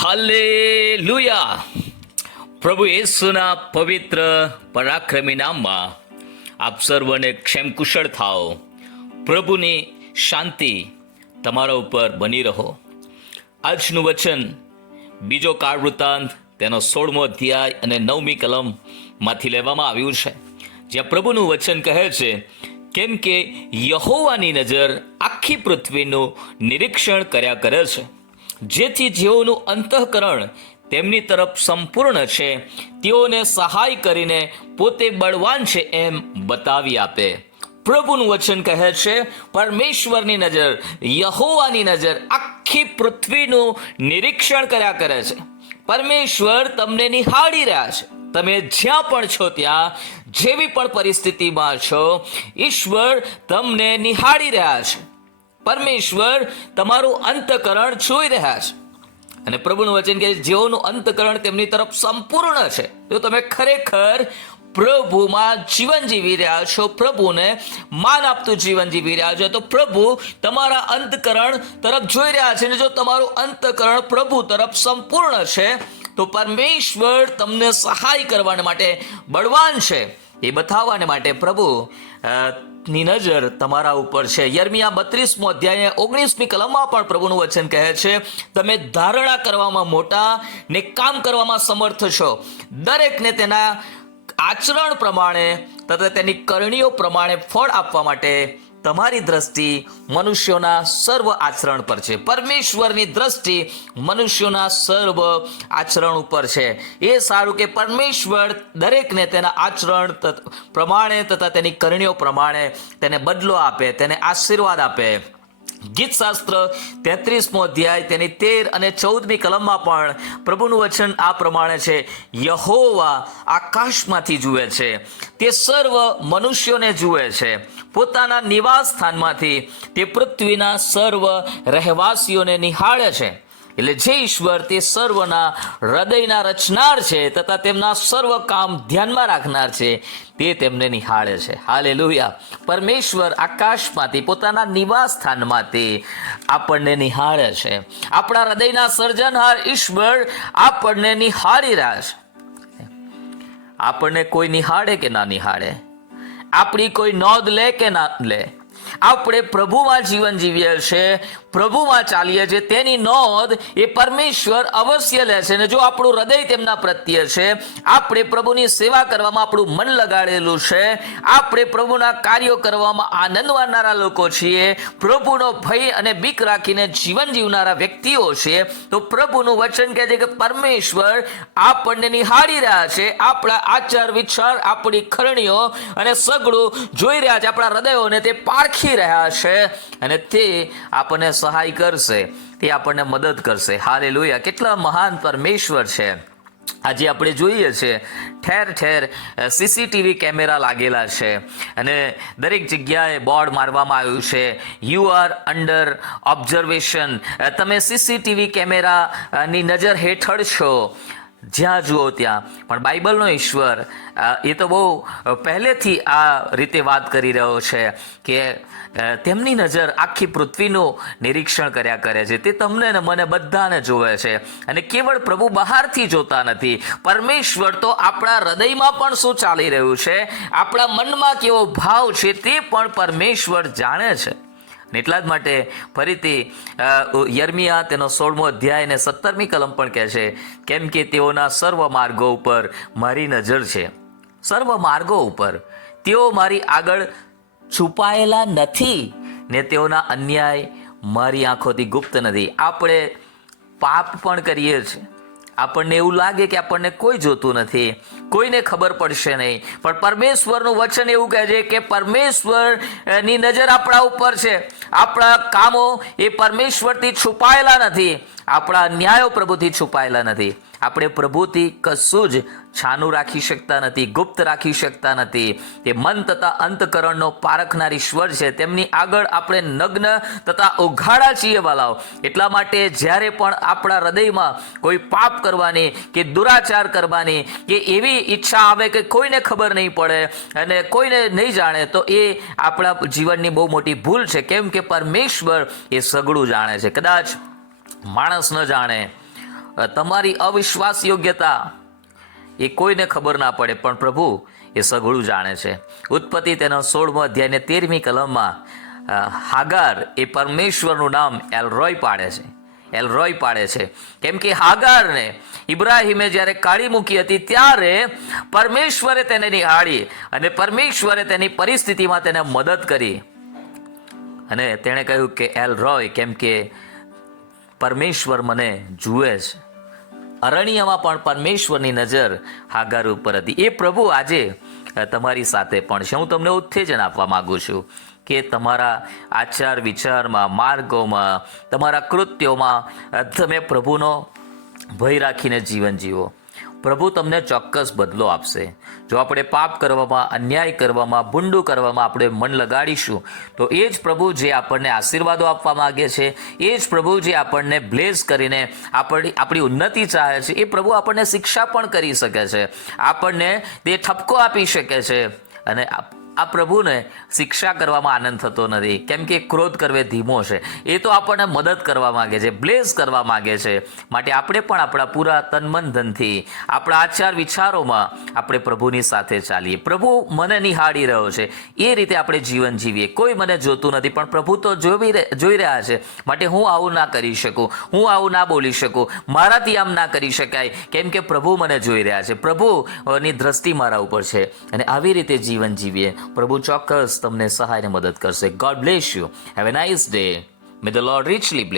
Hallelujah. પ્રભુ યેસુના પવિત્ર, પરાક્રમી નામમાં આપ સર્વને ક્ષેમ કુશળ થાઓ. પ્રભુની શાંતિ તમારા ઉપર બની રહો. આજનું વચન બીજો કાળ વૃત્તાંત તેનો સોળમો અધ્યાય અને નવમી કલમમાંથી લેવામાં આવ્યું છે. જ્યાં પ્રભુનું વચન કહે છે, કેમ કે યહોવાની નજર આખી પૃથ્વીનું નિરીક્ષણ કર્યા કરે છે. જેથી જેઓનું અંતઃકરણ તેમની તરફ સંપૂર્ણ છે, તેઓને સહાય કરીને પોતે બળવાન છે એમ બતાવી આપે. પ્રભુનું વચન કહે છે, પરમેશ્વરની નજર, યહોવાની નજર આખી પૃથ્વીનું નિરીક્ષણ કર્યા કરે છે. પરમેશ્વર તમને નિહાળી રહ્યા છે. તમે જ્યાં પણ છો ત્યાં, જેવી પણ પરિસ્થિતિમાં છો, ઈશ્વર તમને નિહાળી રહ્યા છે. પરમેશ્વર તમારું અંતકરણ જોઈ રહ્યા છે. અને પ્રભુનું વચન કે જેઓનું અંતકરણ તેમની તરફ સંપૂર્ણ છે. જો તમે ખરેખર પ્રભુમાં જીવન જીવી રહ્યા છો, પ્રભુને માન આપતું જીવન જીવી રહ્યા છો, તો પ્રભુ તમારા અંતકરણ તરફ જોઈ રહ્યા છે. અને જો તમારું અંતકરણ પ્રભુ તરફ સંપૂર્ણ છે, તો પરમેશ્વર તમને સહાય કરવા માટે બળવાન છે. એ બતાવવાને માટે પ્રભુ ની નજર તમારા ઉપર છે. યર્મિયા બત્રીસમો અધ્યાય ઓગણીસમી કલમમાં પણ પ્રભુનું વચન કહે છે, તમે ધારણા કરવામાં મોટા ને કામ કરવામાં સમર્થ છો. દરેકને તેના આચરણ પ્રમાણે તથા તેની કરણીઓ પ્રમાણે ફળ આપવા માટે તમારી દ્રષ્ટિ મનુષ્યોના સર્વ આચરણ પર છે. પરમેશ્વરની દ્રષ્ટિ મનુષ્યોના સર્વ આચરણ ઉપર છે. એ સારું કે પરમેશ્વર દરેકને તેના આચરણ પ્રમાણે તથા તેની કરણીઓ પ્રમાણે તેને બદલો આપે, તેને આશીર્વાદ આપે. ગીત શાસ્ત્ર તેત્રીસમો અધ્યાય તેની તેર અને ચૌદમી કલમમાં પણ પ્રભુનું વચન આ પ્રમાણે છે. યહોવા આકાશમાંથી જુએ છે. તે સર્વ મનુષ્યોને જુએ છે. પોતાના નિવાસ સ્થાનમાંથી તે પૃથ્વીના સર્વ રહેવાસીઓને નિહાળે છે. એટલે જે ઈશ્વર તે સર્વના હૃદયના રચનાર છે તથા તેમના સર્વ કામ ધ્યાનમાં રાખનાર છે તે તેમને નિહાળે છે. હાલેલુયા. પરમેશ્વર આકાશમાંથી પોતાના નિવાસ સ્થાનમાંથી આપણને નિહાળે છે. આપણા હૃદયના સર્જનહાર ઈશ્વર આપણને નિહાળી રહ્યા છે. આપણને કોઈ નિહાળે કે ના નિહાળે? આપણી કોઈ નોંધ લે કે ના લે? આપણે પ્રભુમાં જીવન જીવીએ છે પ્રભુમાં ચાલીએ છીએ, તેની નોંધ એ પરમેશ્વર અવશ્ય લે છે. અને જો આપણું હૃદય તેમના પ્રત્યે છે, આપણે પ્રભુની સેવા કરવામાં આપણું મન લગાડેલું છે, આપણે પ્રભુના કાર્યો કરવામાં આનંદ માનનારા લોકો છીએ, પ્રભુનો ભય અને બીક રાખીને જીવન જીવનારા વ્યક્તિઓ છે, તો પ્રભુનું વચન કહે છે કે પરમેશ્વર આપણને નિહાળી રહ્યા છે. આપણા આચાર વિચાર, આપણી ખરણીઓ અને સગડું જોઈ રહ્યા છે. આપણા હૃદયોને તે પારખી રહ્યા છે અને તે આપણને સહાય કરશે, તે આપણને મદદ કરશે. હાલે કેટલા મહાન પરમેશ્વર છે. આજે આપણે જોઈએ છે, ઠેર ઠેર સીસીટીવી કેમેરા લાગેલા છે. અને દરેક જગ્યાએ બોર્ડ મારવામાં આવ્યું છે યુ આર અંડર ઓબ્ઝર્વેશન તમે સીસીટીવી કેમેરાની નજર હેઠળ છો. જ્યાં જુઓ ત્યાં. પણ બાઇબલનો ઈશ્વર એ તો બહુ પહેલેથી આ રીતે વાત કરી રહ્યો છે કે તેમની નજર આખી પૃથ્વીનું નિરીક્ષણ કર્યા કરે છે. તે તમને ને મને બધાને જોવે છે. અને કેવળ પ્રભુ બહારથી જોતા નથી. પરમેશ્વર તો આપણા હૃદયમાં પણ શું ચાલી રહ્યું છે? આપણા મનમાં કેવો ભાવ છે તે પણ પરમેશ્વર જાણે છે. એટલા જ માટે ફરીથી યર્મિયા તેનો સોળમો અધ્યાય અને સત્તરમી કલમ પણ કહે છે, કેમ કે તેઓના સર્વ માર્ગો ઉપર મારી નજર છે. સર્વ માર્ગો ઉપર. તેઓ મારી આગળ છુપાયેલા નથી ને તેઓના અન્યાય મારી આંખોથી ગુપ્ત નથી. આપણે પાપ પણ કરીએ છીએ. આપણને એવું લાગે કે આપણને કોઈ જોતું નથી, કોઈને ખબર પડશે નહીં. પણ પરમેશ્વરનું વચન એવું કહે છે કે પરમેશ્વરની નજર આપણા ઉપર છે. આપણા કામો એ પરમેશ્વરથી છુપાયેલા નથી. આપણા ન્યાયો પ્રભુથી છુપાયેલા નથી. આપણે પ્રભુથી કશું જ છાનું રાખી શકતા નથી, ગુપ્ત રાખી શકતા નથી. તે મન તથા અંતકરણનો પારખનાર ઈશ્વર છે. તેમની આગળ આપણે નગ્ન તથા ઉઘાડા છીએ વાલાઓ. એટલા માટે જ્યારે પણ આપણા હૃદયમાં કોઈ પાપ કરવાની કે દુરાચાર કરવાની કે એવી ઈચ્છા આવે કે કોઈને ખબર નહીં પડે અને કોઈને નહીં જાણે, તો એ આપણા જીવનની બહુ મોટી ભૂલ છે. કેમ કે પરમેશ્વર એ સગળું જાણે છે. કદાચ માણસ ન જાણે. તમારી અવિશ્વાસ યોગ્યતા એ કોઈને ખબર ના પડે, પણ પ્રભુ એ સઘળું જાણે છે. ઉત્પત્તિ તેનો સોળમો અધ્યાયને તેરમી કલમમાં હાગાર એ પરમેશ્વરનું નામ એલરોય પાડે છે. એલરોય પાડે છે. કેમ કે હાગારને ઇબ્રાહિમે જ્યારે કાળી મૂકી હતી, ત્યારે પરમેશ્વરે તેને નિહાળી અને પરમેશ્વરે તેની પરિસ્થિતિમાં તેને મદદ કરી. અને તેણે કહ્યું કે એલ રોય કેમ કે પરમેશ્વર મને જુએ છે. અરણ્યમાં પણ પરમેશ્વરની નજર હાગાર ઉપર હતી. એ પ્રભુ આજે તમારી સાથે પણ છે. હું તમને ઉત્તેજન આપવા માગું છું કે તમારા આચાર વિચારમાં, માર્ગોમાં, તમારા કૃત્યોમાં તમે પ્રભુનો ભય રાખીને જીવન જીવો. પ્રભુ તમને ચોક્કસ બદલો આપશે. જો આપણે પાપ કરવામાં, અન્યાય કરવામાં, ભૂંડું કરવામાં આપણે મન લગાડીશું, તો એ જ પ્રભુ જે આપણને આશીર્વાદો આપવા માગે છે, એ જ પ્રભુ જે આપણને બ્લેસ કરીને આપણી આપણી ઉન્નતિ ચાહે છે, એ પ્રભુ આપણને શિક્ષા પણ કરી શકે છે. આપણને તે ઠપકો આપી શકે છે. અને આ પ્રભુને શિક્ષા કરવામાં આનંદ થતો નથી. કેમ કે ક્રોધ કરવે ધીમો છે. એ તો આપણને મદદ કરવા માગે છે બ્લેસ કરવા માગે છે. માટે આપણે પણ આપણા પૂરા તન ધનથી આપણા આચાર વિચારોમાં આપણે પ્રભુની સાથે ચાલીએ. પ્રભુ મને નિહાળી રહ્યો છે. એ રીતે આપણે જીવન જીવીએ. કોઈ મને જોતું નથી, પણ પ્રભુ તો જોઈ જોઈ રહ્યા છે. માટે હું આવું ના કરી શકું. હું આવું ના બોલી શકું. મારાથી આમ ના કરી શકાય. કેમ કે પ્રભુ મને જોઈ રહ્યા છે. પ્રભુની દ્રષ્ટિ મારા ઉપર છે. અને આવી રીતે જીવન જીવીએ. પ્રભુ ચોક્કસ તમને સહાય અને મદદ કરશે. God bless you have a nice day may the Lord richly bless